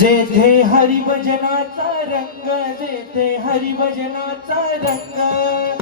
जेथे हरिभजनाचा रंग जेथे हरिभजनाचा रंग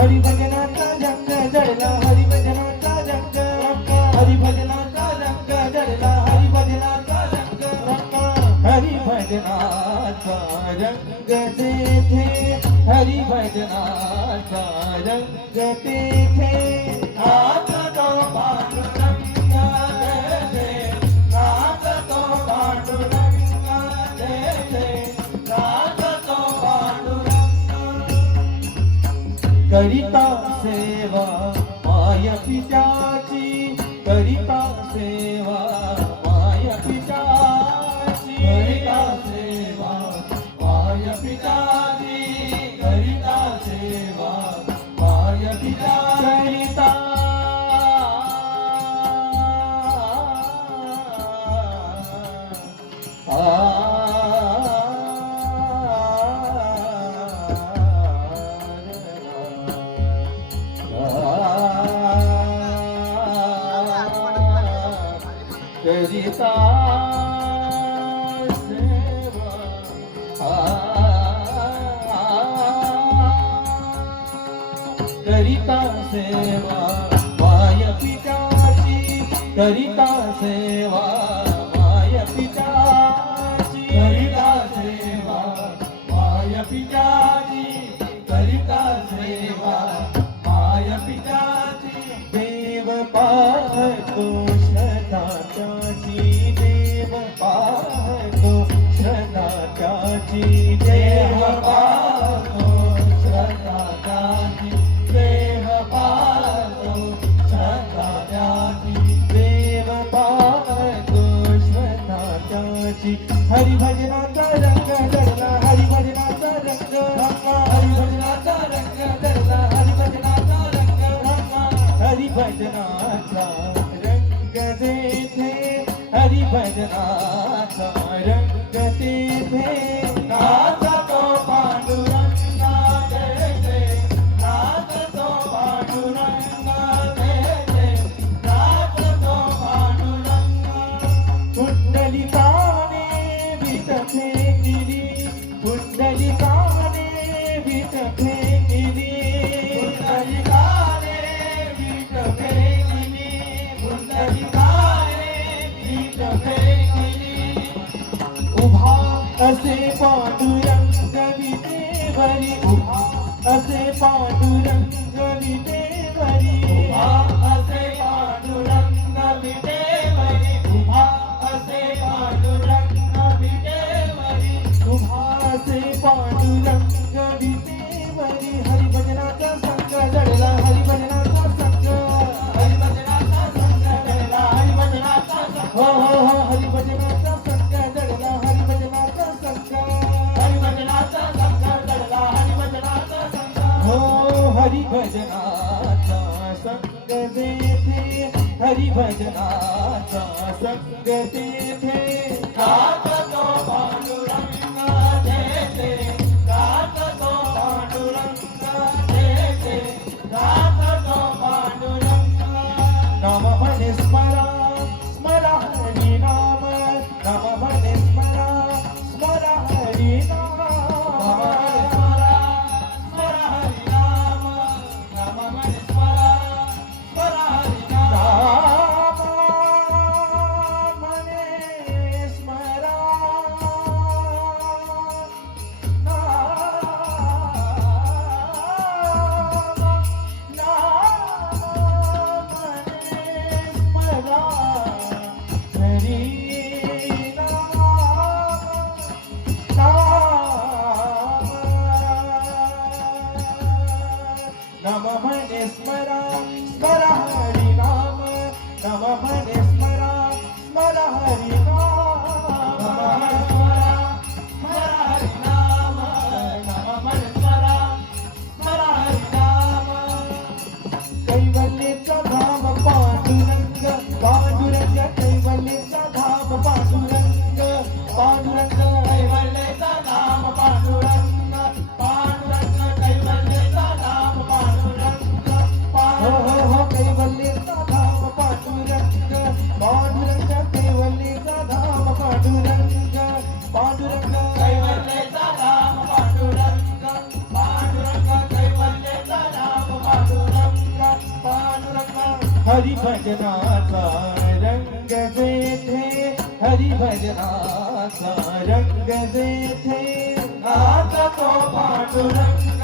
हरिभजनाचा रंग जडला हरिभजनाचा रंग. हरिभजनाचा रंग जडला हरिभजनाचा रंग. हरिभजनाचा रंग तेथे हरिभजनाचा रंग तेथे. करिता सेवा माय पित्याची करिता सेवा माय पित्याची करिता सेवा माय पिता करिता सेवा वाय पिताची करिता सेवा. हरिभजनाचा रंग जडला हरिभजनाचा रंग हरिभजनाचा रंग जडला हरिभजनाचा रंग हरिभजनाचा रंग तेथे हरिभजनाचा रंग तेथे नाच तो पांडुरंग नाच तो Pandurang say, power to them. भजनाचा संग हरि भज संग तेथे गातो पांडुरंग जेथे गातो पांडुरंग जेथे पांडुरंग नाम म्हणे स्मरा स्मरा हरी नाम नाम म्हणे नम म्हणे पांडुरंग हरिभजनाचा रंग जेथे हरिभजनाचा रंग जेथे गातो पांडुरंग